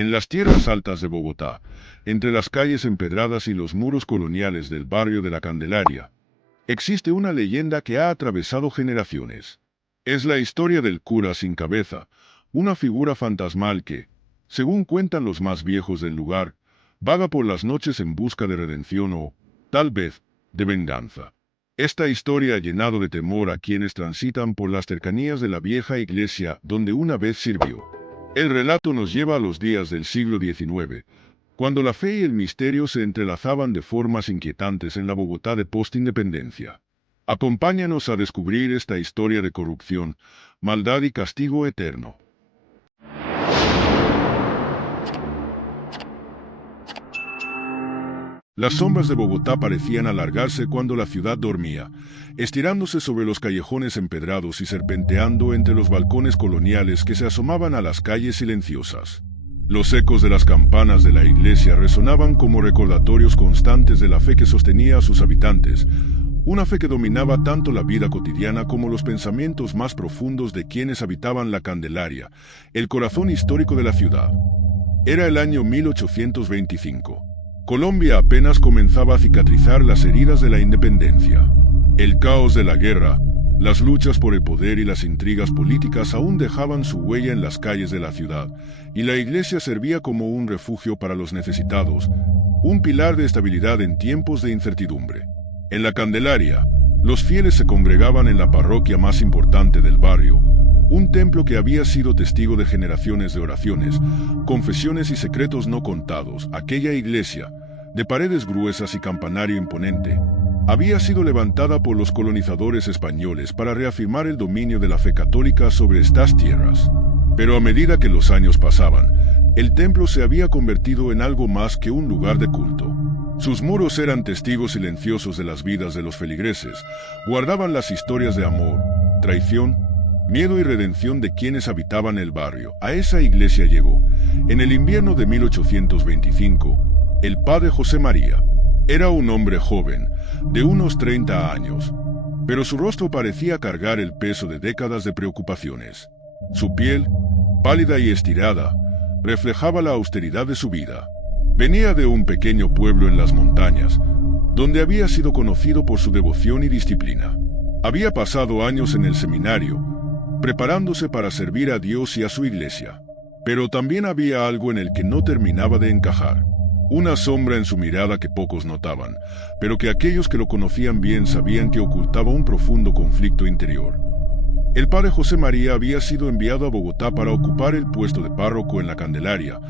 En las tierras altas de Bogotá, entre las calles empedradas y los muros coloniales del barrio de la Candelaria, existe una leyenda que ha atravesado generaciones. Es la historia del cura sin cabeza, una figura fantasmal que, según cuentan los más viejos del lugar, vaga por las noches en busca de redención o, tal vez, de venganza. Esta historia ha llenado de temor a quienes transitan por las cercanías de la vieja iglesia donde una vez sirvió. El relato nos lleva a los días del siglo XIX, cuando la fe y el misterio se entrelazaban de formas inquietantes en la Bogotá de postindependencia. Acompáñanos a descubrir esta historia de corrupción, maldad y castigo eterno. Las sombras de Bogotá parecían alargarse cuando la ciudad dormía, estirándose sobre los callejones empedrados y serpenteando entre los balcones coloniales que se asomaban a las calles silenciosas. Los ecos de las campanas de la iglesia resonaban como recordatorios constantes de la fe que sostenía a sus habitantes, una fe que dominaba tanto la vida cotidiana como los pensamientos más profundos de quienes habitaban la Candelaria, el corazón histórico de la ciudad. Era el año 1825. Colombia apenas comenzaba a cicatrizar las heridas de la independencia. El caos de la guerra, las luchas por el poder y las intrigas políticas aún dejaban su huella en las calles de la ciudad, y la iglesia servía como un refugio para los necesitados, un pilar de estabilidad en tiempos de incertidumbre. En la Candelaria, los fieles se congregaban en la parroquia más importante del barrio, un templo que había sido testigo de generaciones de oraciones, confesiones y secretos no contados. Aquella iglesia, de paredes gruesas y campanario imponente, había sido levantada por los colonizadores españoles para reafirmar el dominio de la fe católica sobre estas tierras. Pero a medida que los años pasaban, el templo se había convertido en algo más que un lugar de culto. Sus muros eran testigos silenciosos de las vidas de los feligreses, guardaban las historias de amor, traición, miedo y redención de quienes habitaban el barrio. A esa iglesia llegó, en el invierno de 1825, el padre José María. Era un hombre joven, de unos 30 años, pero su rostro parecía cargar el peso de décadas de preocupaciones. Su piel, pálida y estirada, reflejaba la austeridad de su vida. Venía de un pequeño pueblo en las montañas, donde había sido conocido por su devoción y disciplina. Había pasado años en el seminario, preparándose para servir a Dios y a su iglesia. Pero también había algo en el que no terminaba de encajar. Una sombra en su mirada que pocos notaban, pero que aquellos que lo conocían bien sabían que ocultaba un profundo conflicto interior. El padre José María había sido enviado a Bogotá para ocupar el puesto de párroco en la Candelaria,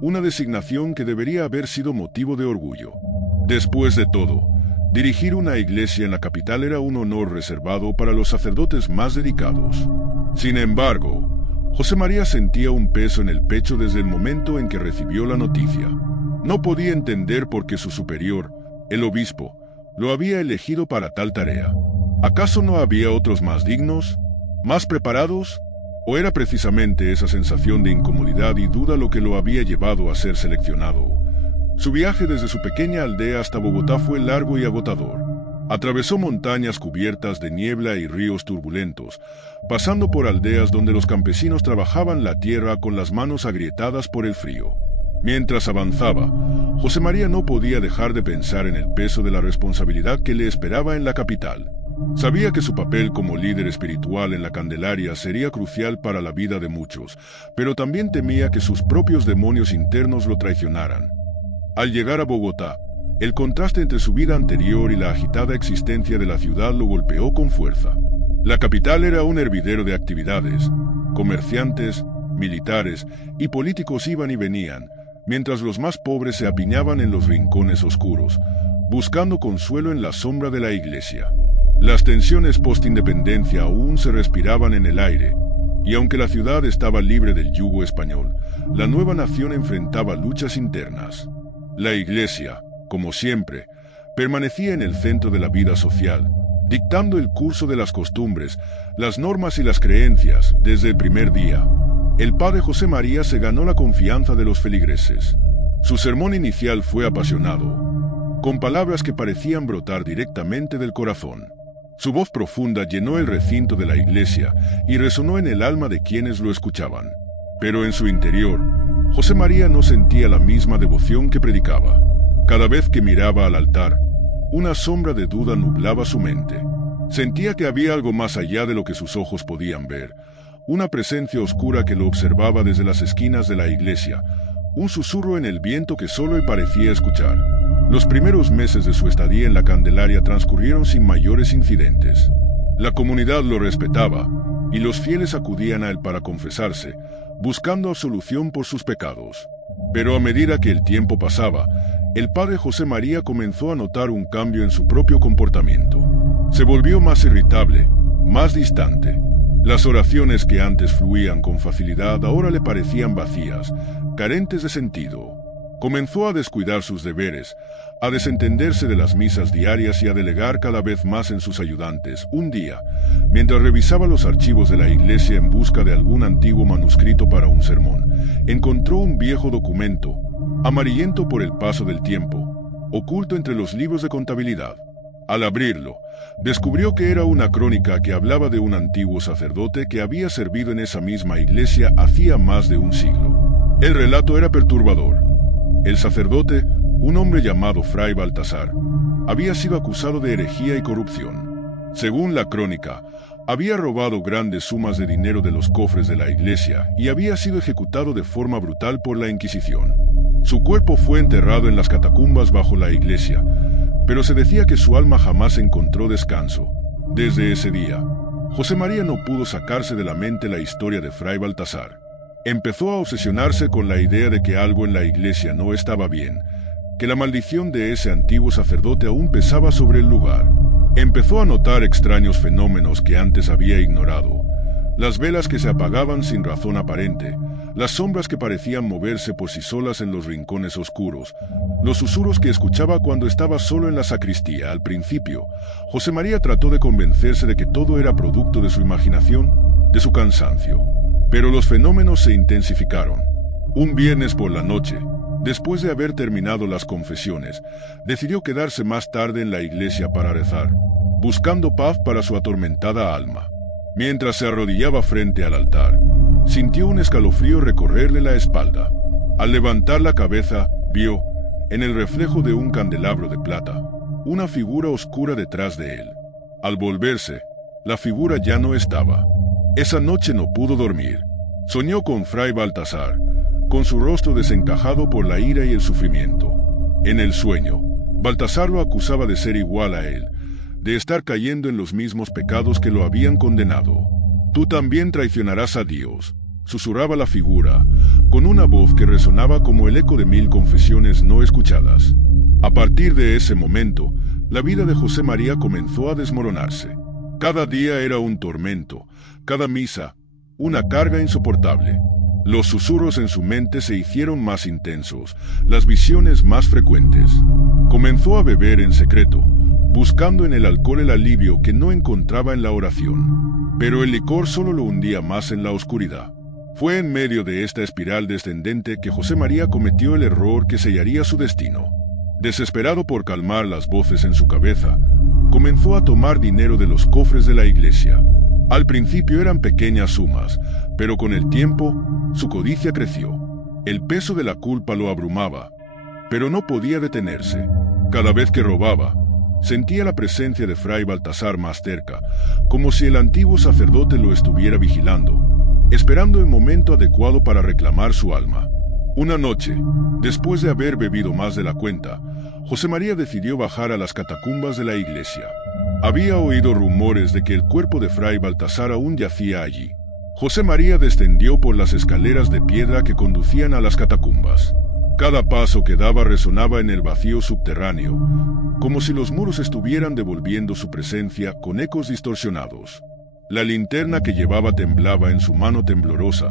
una designación que debería haber sido motivo de orgullo. Después de todo, dirigir una iglesia en la capital era un honor reservado para los sacerdotes más dedicados. Sin embargo, José María sentía un peso en el pecho desde el momento en que recibió la noticia. No podía entender por qué su superior, el obispo, lo había elegido para tal tarea. ¿Acaso no había otros más dignos, más preparados? ¿O era precisamente esa sensación de incomodidad y duda lo que lo había llevado a ser seleccionado? Su viaje desde su pequeña aldea hasta Bogotá fue largo y agotador. Atravesó montañas cubiertas de niebla y ríos turbulentos, pasando por aldeas donde los campesinos trabajaban la tierra con las manos agrietadas por el frío. Mientras avanzaba, José María no podía dejar de pensar en el peso de la responsabilidad que le esperaba en la capital. Sabía que su papel como líder espiritual en la Candelaria sería crucial para la vida de muchos, pero también temía que sus propios demonios internos lo traicionaran. Al llegar a Bogotá, el contraste entre su vida anterior y la agitada existencia de la ciudad lo golpeó con fuerza. La capital era un hervidero de actividades. Comerciantes, militares y políticos iban y venían, mientras los más pobres se apiñaban en los rincones oscuros, buscando consuelo en la sombra de la iglesia. Las tensiones post-independencia aún se respiraban en el aire, y aunque la ciudad estaba libre del yugo español, la nueva nación enfrentaba luchas internas. La iglesia, como siempre, permanecía en el centro de la vida social, dictando el curso de las costumbres, las normas y las creencias desde el primer día. El padre José María se ganó la confianza de los feligreses. Su sermón inicial fue apasionado, con palabras que parecían brotar directamente del corazón. Su voz profunda llenó el recinto de la iglesia y resonó en el alma de quienes lo escuchaban. Pero en su interior, José María no sentía la misma devoción que predicaba. Cada vez que miraba al altar, una sombra de duda nublaba su mente. Sentía que había algo más allá de lo que sus ojos podían ver, una presencia oscura que lo observaba desde las esquinas de la iglesia, un susurro en el viento que solo él parecía escuchar. Los primeros meses de su estadía en la Candelaria transcurrieron sin mayores incidentes. La comunidad lo respetaba, y los fieles acudían a él para confesarse, buscando absolución por sus pecados. Pero a medida que el tiempo pasaba, el padre José María comenzó a notar un cambio en su propio comportamiento. Se volvió más irritable, más distante. Las oraciones que antes fluían con facilidad ahora le parecían vacías, carentes de sentido. Comenzó a descuidar sus deberes, a desentenderse de las misas diarias y a delegar cada vez más en sus ayudantes. Un día, mientras revisaba los archivos de la iglesia en busca de algún antiguo manuscrito para un sermón, encontró un viejo documento, amarillento por el paso del tiempo, oculto entre los libros de contabilidad. Al abrirlo, descubrió que era una crónica que hablaba de un antiguo sacerdote que había servido en esa misma iglesia hacía más de un siglo. El relato era perturbador. El sacerdote, un hombre llamado Fray Baltasar, había sido acusado de herejía y corrupción. Según la crónica, había robado grandes sumas de dinero de los cofres de la iglesia y había sido ejecutado de forma brutal por la Inquisición. Su cuerpo fue enterrado en las catacumbas bajo la iglesia, pero se decía que su alma jamás encontró descanso. Desde ese día, José María no pudo sacarse de la mente la historia de Fray Baltasar. Empezó a obsesionarse con la idea de que algo en la iglesia no estaba bien, que la maldición de ese antiguo sacerdote aún pesaba sobre el lugar. Empezó a notar extraños fenómenos que antes había ignorado. Las velas que se apagaban sin razón aparente, las sombras que parecían moverse por sí solas en los rincones oscuros, los susurros que escuchaba cuando estaba solo en la sacristía. Al principio, José María trató de convencerse de que todo era producto de su imaginación, de su cansancio. Pero los fenómenos se intensificaron. Un viernes por la noche, después de haber terminado las confesiones, decidió quedarse más tarde en la iglesia para rezar, buscando paz para su atormentada alma. Mientras se arrodillaba frente al altar, sintió un escalofrío recorrerle la espalda. Al levantar la cabeza, vio, en el reflejo de un candelabro de plata, una figura oscura detrás de él. Al volverse, la figura ya no estaba. Esa noche no pudo dormir. Soñó con Fray Baltasar, con su rostro desencajado por la ira y el sufrimiento. En el sueño, Baltasar lo acusaba de ser igual a él, de estar cayendo en los mismos pecados que lo habían condenado. «Tú también traicionarás a Dios», susurraba la figura, con una voz que resonaba como el eco de 1000 confesiones no escuchadas. A partir de ese momento, la vida de José María comenzó a desmoronarse. Cada día era un tormento, cada misa, una carga insoportable. Los susurros en su mente se hicieron más intensos, las visiones más frecuentes. Comenzó a beber en secreto, buscando en el alcohol el alivio que no encontraba en la oración. Pero el licor solo lo hundía más en la oscuridad. Fue en medio de esta espiral descendente que José María cometió el error que sellaría su destino. Desesperado por calmar las voces en su cabeza, comenzó a tomar dinero de los cofres de la iglesia. Al principio eran pequeñas sumas, pero con el tiempo, su codicia creció. El peso de la culpa lo abrumaba, pero no podía detenerse. Cada vez que robaba, sentía la presencia de Fray Baltasar más cerca, como si el antiguo sacerdote lo estuviera vigilando, esperando el momento adecuado para reclamar su alma. Una noche, después de haber bebido más de la cuenta, José María decidió bajar a las catacumbas de la iglesia. Había oído rumores de que el cuerpo de Fray Baltasar aún yacía allí. José María descendió por las escaleras de piedra que conducían a las catacumbas. Cada paso que daba resonaba en el vacío subterráneo, como si los muros estuvieran devolviendo su presencia con ecos distorsionados. La linterna que llevaba temblaba en su mano temblorosa,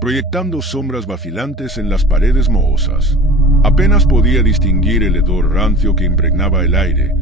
proyectando sombras vacilantes en las paredes mohosas. Apenas podía distinguir el hedor rancio que impregnaba el aire,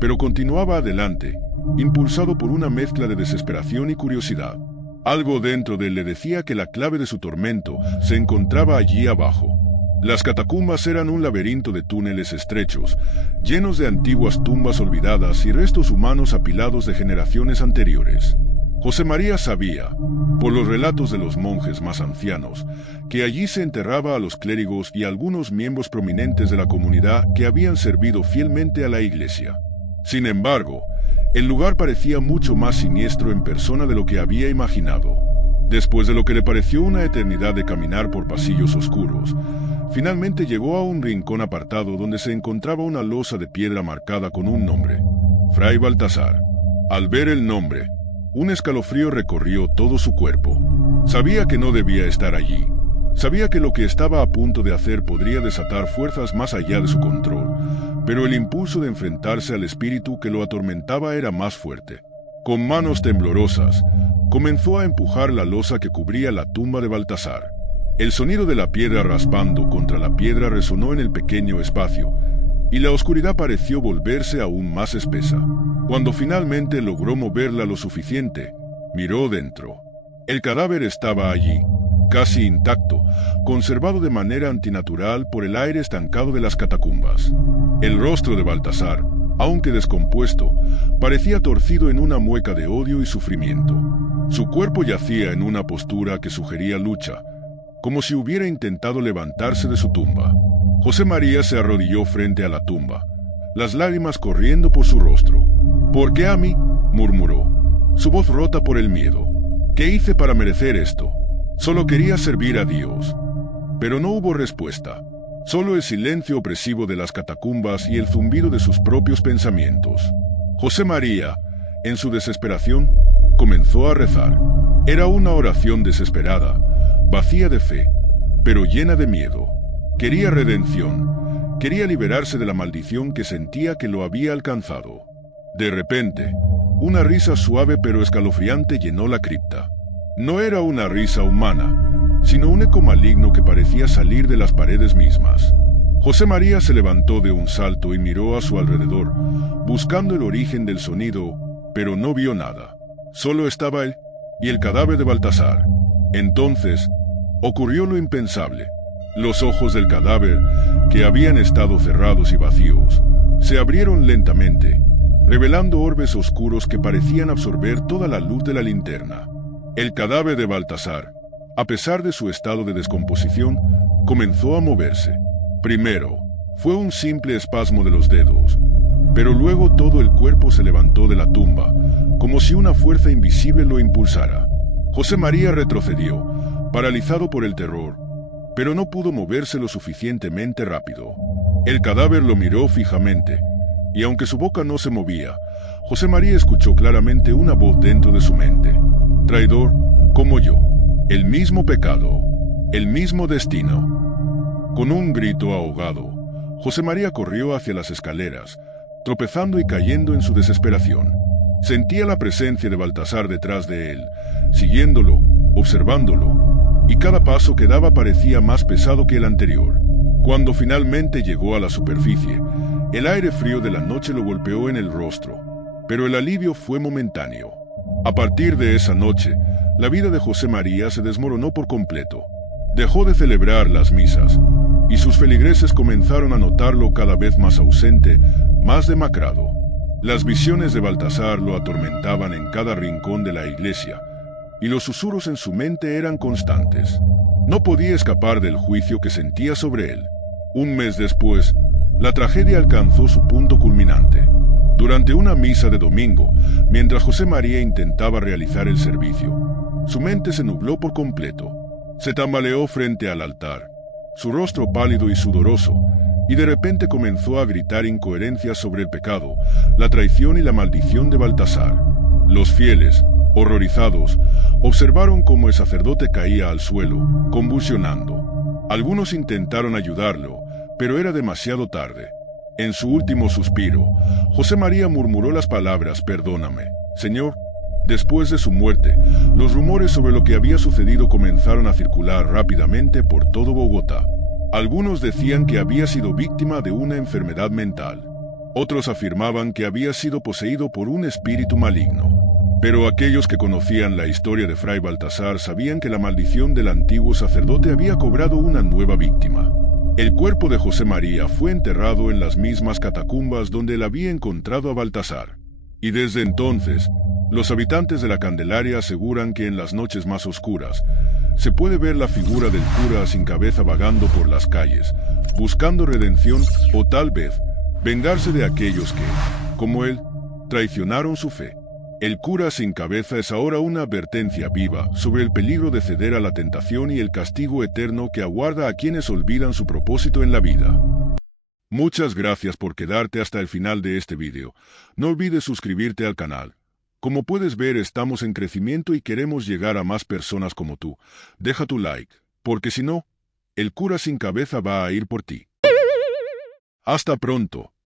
pero continuaba adelante, impulsado por una mezcla de desesperación y curiosidad. Algo dentro de él le decía que la clave de su tormento se encontraba allí abajo. Las catacumbas eran un laberinto de túneles estrechos, llenos de antiguas tumbas olvidadas y restos humanos apilados de generaciones anteriores. José María sabía, por los relatos de los monjes más ancianos, que allí se enterraba a los clérigos y a algunos miembros prominentes de la comunidad que habían servido fielmente a la iglesia. Sin embargo, el lugar parecía mucho más siniestro en persona de lo que había imaginado. Después de lo que le pareció una eternidad de caminar por pasillos oscuros, finalmente llegó a un rincón apartado donde se encontraba una losa de piedra marcada con un nombre: Fray Baltasar. Al ver el nombre, un escalofrío recorrió todo su cuerpo. Sabía que no debía estar allí. Sabía que lo que estaba a punto de hacer podría desatar fuerzas más allá de su control, pero el impulso de enfrentarse al espíritu que lo atormentaba era más fuerte. Con manos temblorosas, comenzó a empujar la losa que cubría la tumba de Baltasar. El sonido de la piedra raspando contra la piedra resonó en el pequeño espacio, y la oscuridad pareció volverse aún más espesa. Cuando finalmente logró moverla lo suficiente, miró dentro. El cadáver estaba allí, casi intacto, conservado de manera antinatural por el aire estancado de las catacumbas. El rostro de Baltasar, aunque descompuesto, parecía torcido en una mueca de odio y sufrimiento. Su cuerpo yacía en una postura que sugería lucha, como si hubiera intentado levantarse de su tumba. José María se arrodilló frente a la tumba, las lágrimas corriendo por su rostro. «¿Por qué a mí?», murmuró, su voz rota por el miedo. «¿Qué hice para merecer esto? Solo quería servir a Dios». Pero no hubo respuesta, solo el silencio opresivo de las catacumbas y el zumbido de sus propios pensamientos. José María, en su desesperación, comenzó a rezar. Era una oración desesperada, vacía de fe, pero llena de miedo. Quería redención, quería liberarse de la maldición que sentía que lo había alcanzado. De repente, una risa suave pero escalofriante llenó la cripta. No era una risa humana, sino un eco maligno que parecía salir de las paredes mismas. José María se levantó de un salto y miró a su alrededor, buscando el origen del sonido, pero no vio nada. Solo estaba él y el cadáver de Baltasar. Entonces, ocurrió lo impensable. Los ojos del cadáver, que habían estado cerrados y vacíos, se abrieron lentamente, revelando orbes oscuros que parecían absorber toda la luz de la linterna. El cadáver de Baltasar, a pesar de su estado de descomposición, comenzó a moverse. Primero, fue un simple espasmo de los dedos, pero luego todo el cuerpo se levantó de la tumba, como si una fuerza invisible lo impulsara. José María retrocedió, paralizado por el terror, pero no pudo moverse lo suficientemente rápido. El cadáver lo miró fijamente, y aunque su boca no se movía, José María escuchó claramente una voz dentro de su mente. «Traidor, como yo, el mismo pecado, el mismo destino». Con un grito ahogado, José María corrió hacia las escaleras, tropezando y cayendo en su desesperación. Sentía la presencia de Baltasar detrás de él, siguiéndolo, observándolo, y cada paso que daba parecía más pesado que el anterior. Cuando finalmente llegó a la superficie, el aire frío de la noche lo golpeó en el rostro, pero el alivio fue momentáneo. A partir de esa noche, la vida de José María se desmoronó por completo. Dejó de celebrar las misas, y sus feligreses comenzaron a notarlo cada vez más ausente, más demacrado. Las visiones de Baltasar lo atormentaban en cada rincón de la iglesia, y los susurros en su mente eran constantes. No podía escapar del juicio que sentía sobre él. Un mes después, la tragedia alcanzó su punto culminante. Durante una misa de domingo, mientras José María intentaba realizar el servicio, su mente se nubló por completo. Se tambaleó frente al altar, su rostro pálido y sudoroso, y de repente comenzó a gritar incoherencias sobre el pecado, la traición y la maldición de Baltasar. Los fieles, horrorizados, observaron cómo el sacerdote caía al suelo, convulsionando. Algunos intentaron ayudarlo, pero era demasiado tarde. En su último suspiro, José María murmuró las palabras «Perdóname, Señor». Después de su muerte, los rumores sobre lo que había sucedido comenzaron a circular rápidamente por todo Bogotá. Algunos decían que había sido víctima de una enfermedad mental. Otros afirmaban que había sido poseído por un espíritu maligno. Pero aquellos que conocían la historia de Fray Baltasar sabían que la maldición del antiguo sacerdote había cobrado una nueva víctima. El cuerpo de José María fue enterrado en las mismas catacumbas donde él había encontrado a Baltasar. Y desde entonces, Los habitantes de la Candelaria aseguran que en las noches más oscuras se puede ver la figura del cura sin cabeza vagando por las calles, buscando redención o tal vez vengarse de aquellos que, como él, traicionaron su fe. El cura sin cabeza es ahora una advertencia viva sobre el peligro de ceder a la tentación y el castigo eterno que aguarda a quienes olvidan su propósito en la vida. Muchas gracias por quedarte hasta el final de este video. No olvides suscribirte al canal. Como puedes ver, estamos en crecimiento y queremos llegar a más personas como tú. Deja tu like, porque si no, el cura sin cabeza va a ir por ti. Hasta pronto.